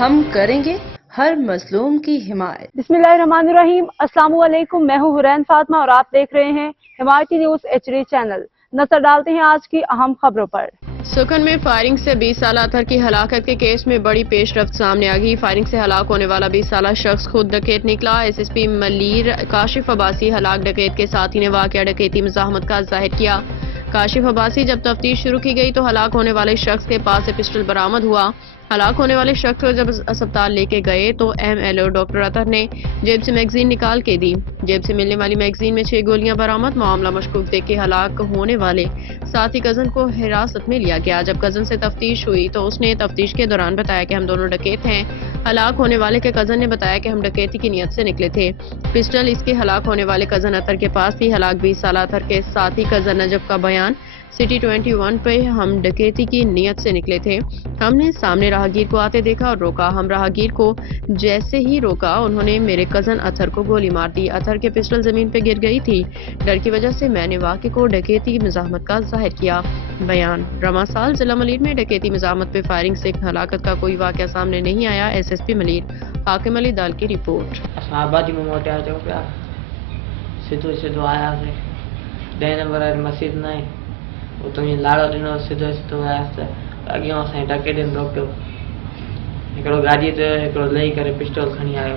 ہم کریں گے ہر مظلوم کی حمایت۔ بسم اللہ الرحمن الرحیم۔ السلام علیکم، میں ہوں حرین فاطمہ اور آپ دیکھ رہے ہیں حمایتی نیوز HD چینل۔ نظر ڈالتے ہیں آج کی اہم خبروں پر۔ سکھن میں فائرنگ سے 20 سالہ اطہر کی ہلاکت کے کیس میں بڑی پیش رفت سامنے آ گئی۔ فائرنگ سے ہلاک ہونے والا 20 سالہ شخص خود ڈکیت نکلا۔ SSP ملیر کاشف عباسی ہلاک ڈکیت کے ساتھی نے واقعہ ڈکیتی مزاحمت کا ظاہر کیا۔ کاشف عباسی جب تفتیش شروع کی گئی تو ہلاک ہونے والے شخص کے پاس سے پسٹل برآمد ہوا۔ ہلاک ہونے والے شخص کو جب اسپتال لے کے گئے تو MLO ڈاکٹر اطہر نے جیب سے میگزین نکال کے دی۔ جیب سے ملنے والی میگزین میں 6 گولیاں برآمد۔ معاملہ مشکوک دیکھ کے ہلاک ہونے والے ساتھی کزن کو حراست میں لیا گیا۔ جب کزن سے تفتیش ہوئی تو اس نے تفتیش کے دوران بتایا کہ ہم دونوں ڈکیت ہیں۔ ہلاک ہونے والے کے کزن نے بتایا کہ ہم ڈکیتی کی نیت سے نکلے تھے۔ پسٹل اس کے ہلاک ہونے والے کزن اطہر کے پاس تھی۔ ہلاک 20 سالہ اطہر کے ساتھی کزن نجب کا بیان، سٹی 21 پہ ہم ڈکیتی کی نیت سے نکلے تھے۔ ہم نے سامنے راہگیر کو آتے دیکھا اور روکا۔ ہم راہگیر کو جیسے ہی روکا انہوں نے میرے کزن اطہر کو گولی مار دی۔ اطہر کے پسٹل زمین پہ گر گئی تھی۔ ڈر کی وجہ سے میں نے واقعے کو ڈکیتی مزاحمت کا ظاہر کیا۔ بیان، رواں سال ضلع ملیر میں ڈکیتی مزاحمت پہ فائرنگ سے ہلاکت کا کوئی واقعہ سامنے نہیں آیا۔ SSP ملیر حاکم علی دال کی رپورٹ۔ آبادی میں موٹے آ جاؤ پیا سیدھو آیا سے 10 نمبر والی مسجد نہیں وہ تو لاڑو ڈنو سیدھو آیا سے اگے اسیں ڈکے ڏن روڪيو هڪڙو گاڏي ته هڪڙو لهي ڪري پسٽول کڻي آيو